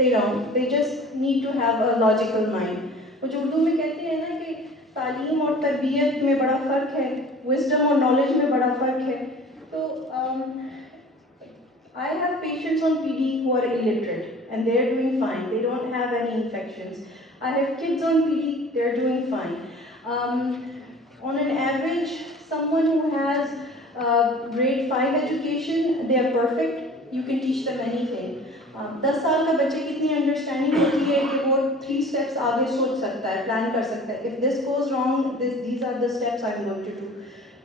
They don't. They just need to have a logical mind. वो जो उर्दू में कहते हैं ना कि तालीम और तरबियत में बड़ा फ़र्क है, wisdom और knowledge में बड़ा फ़र्क है. तो I have patients on PD who are illiterate and they are doing fine. They don't have any infections. I have kids on PD, they are doing fine. On an average, someone who has grade 5 education, they are perfect. You can teach them anything. 10 साल का बच्चे की इतनी understanding होती है कि वो 3 steps आगे सोच सकता है, प्लान कर सकता है. If this goes wrong, these are the steps I'm going to do.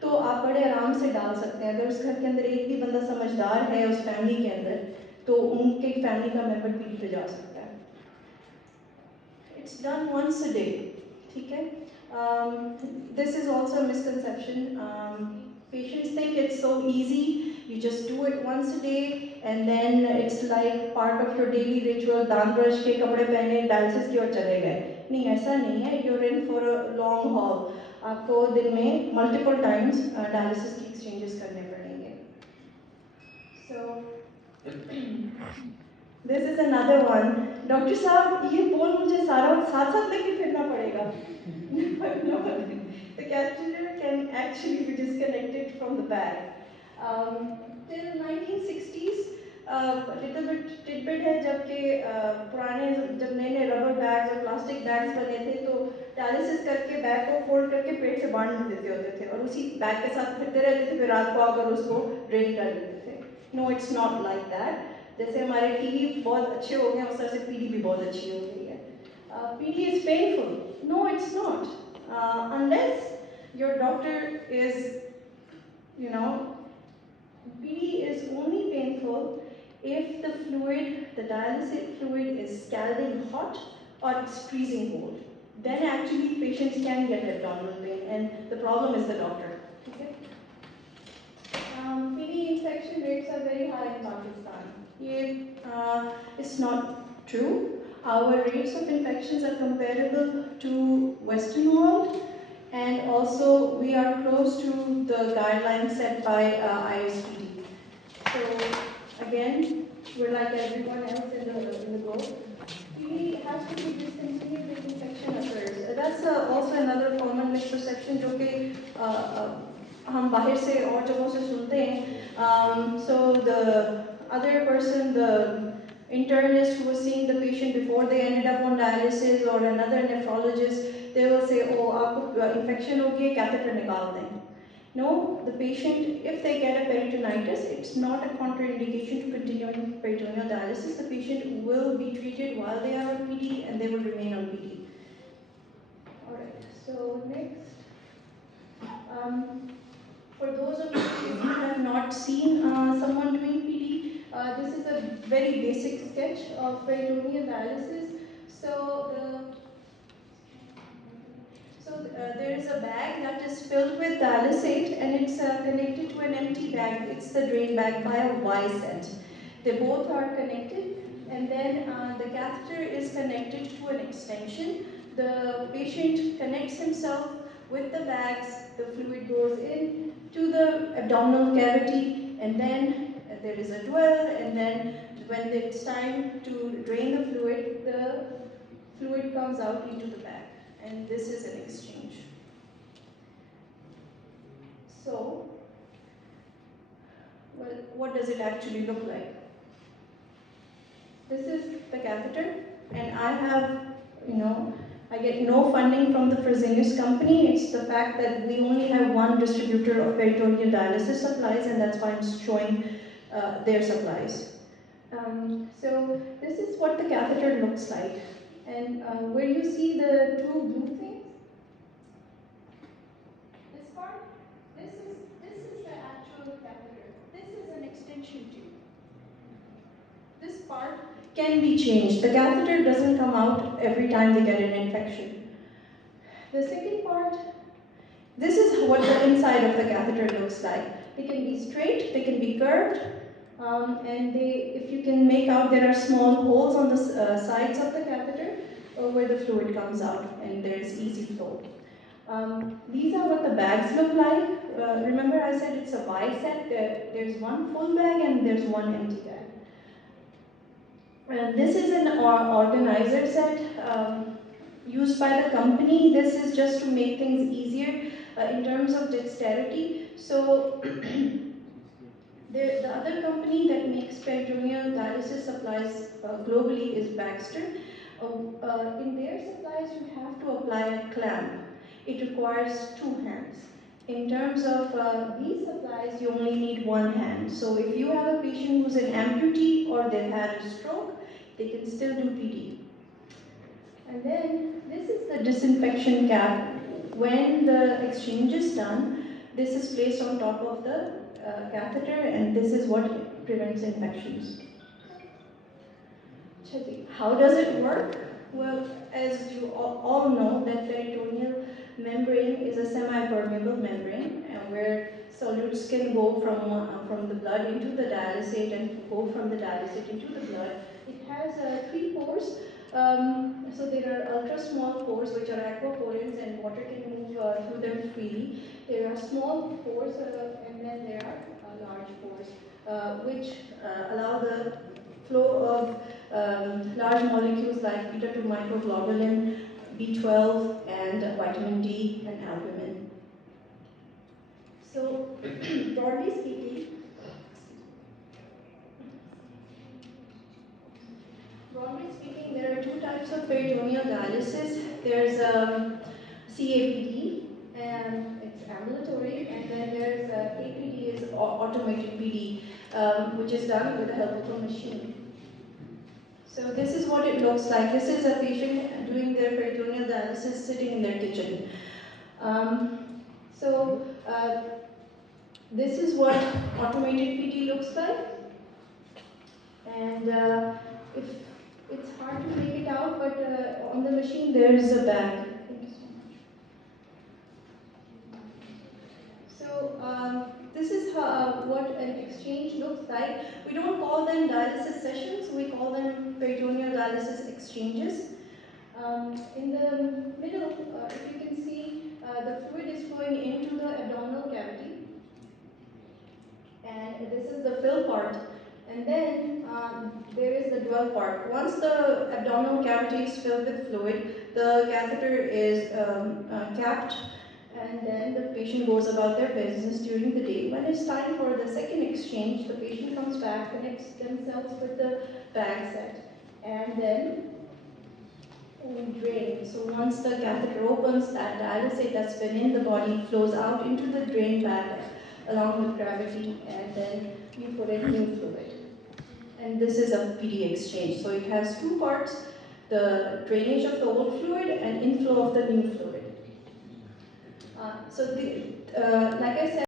तो आप बड़े आराम से डाल सकते हैं. अगर उस घर के अंदर एक भी बंदा समझदार है उस फैमिली के अंदर, तो उनके फैमिली का मेंबर पीडी पे जा सकता है. It's done once a day. ठीक है? This is also a misconception. Patients think it's so easy. You just do it once a day and then it's like part of your daily ritual. दांत brush के कपड़े पहने dialysis की ओर चले गए. नहीं, ऐसा नहीं है. You're in for a long haul. आपको दिन में multiple times डायलिसिस की exchanges करने पड़ेंगे. So this is another one. Doctor साहब ये बोल मुझे सारा साथ साथ लेके फिरना पड़ेगा. No, the catheter can actually be disconnected from the bag. Till 1960s, little bit tidbit है जबकि पुराने जब नए रबर बैग्स और प्लास्टिक बैग्स बने थे तो डायलिसिस करके बैग को फोल्ड करके पेट से बांध देते होते थे और उसी बैग के साथ फिरते रहते थे, फिर रात को आकर उसको ड्रेन कर लेते थे. No, it's not like that. जैसे हमारे टीवी बहुत अच्छे हो गए उस तरह से पीडी भी बहुत अच्छी हो गई है. PD is painful. No, it's not. Unless your doctor is, PD is only painful if the fluid, the dialysate fluid is scalding hot or it's freezing cold. Then actually patients can get abdominal pain and the problem is the doctor. Okay? PD infection rates are very high in Pakistan. It's not true. Our rates of infections are comparable to Western world, and also we are close to the guidelines set by ISPD. So again, we're like everyone else in the globe. PD has to be discontinued if infection occurs. That's also another common misperception जो कि हम बाहर से और जगहों से सुनते हैं. So the other person, the internist who was seeing the patient before they ended up on dialysis or another nephrologist, they will say, oh, आपको infection हो गई है, catheter निकाल दें. No, the patient, if they get a peritonitis, it's not a contraindication to continuing peritoneal dialysis. The patient will be treated while they are on PD and they will remain on PD. Alright, so next. For those of you who have not seen someone doing PD, this is a very basic sketch of peritoneal dialysis. There is a bag that is filled with dialysate and it's connected to an empty bag. It's the drain bag by a Y set. They both are connected and then the catheter is connected to an extension. The patient connects himself with the bags, the fluid goes in to the abdominal cavity and then there is a dwell and then when it's time to drain the fluid comes out into the bag and this is an exchange. So, well, what does it actually look like? This is the catheter and I have, I get no funding from the Fresenius company. It's the fact that we only have one distributor of peritoneal dialysis supplies and that's why I'm showing their supplies. So this is what the catheter looks like. And where you see the two blue things, this part, this is the actual catheter. This is an extension tube. This part can be changed. The catheter doesn't come out every time they get an infection. The second part, this is what the inside of the catheter looks like. They can be straight, they can be curved, and if you can make out, there are small holes on the sides of the catheter where the fluid comes out and there is easy flow. These are what the bags look like. Remember I said it's a Y set. There's one full bag and there's one empty bag. This is an organizer set used by the company. This is just to make things easier in terms of dexterity. So the other company that makes peritoneal dialysis supplies globally is Baxter. In their supplies, you have to apply a clamp. It requires 2 hands. In terms of these supplies, you only need 1 hand. So if you have a patient who's an amputee or they've had a stroke, they can still do PD. And then this is the disinfection cap. When the exchange is done, this is placed on top of the catheter, and this is what prevents infections. How does it work? Well, as you all know, that peritoneal membrane is a semi-permeable membrane, and where solutes can go from the blood into the dialysate and go from the dialysate into the blood. It has 3 pores. So there are ultra small pores which are aquaporins, and water can move through them freely. There are small pores, and then there are large pores, which allow the flow of large molecules like beta-2 microglobulin, B12, and vitamin D and albumin. So, broadly speaking, there are 2 types of peritoneal dialysis. There's CAPD, and it's ambulatory, and then there's APD, is automated PD, which is done with the help of a machine. So this is what it looks like. This is a patient doing their peritoneal dialysis sitting in their kitchen. This is what automated PD looks like. And if it's hard to make it out, but on the machine there is a bag. Thank you so much. So this is what an exchange looks like. We don't call them dialysis sessions, we call them peritoneal dialysis exchanges. In the middle, if you can see, the fluid is flowing into the abdominal cavity. And this is the fill part. And then there is the dwell part. Once the abdominal cavity is filled with fluid, the catheter is capped, and then the patient goes about their business during the day. When it's time for the second exchange, the patient comes back, connects themselves with the bag set, and then we drain. So once the catheter opens, that dialysate that's been in the body flows out into the drain bag along with gravity, and then you put in new fluid. And this is a PD exchange. So it has 2 parts, the drainage of the old fluid and inflow of the new fluid. Like I said,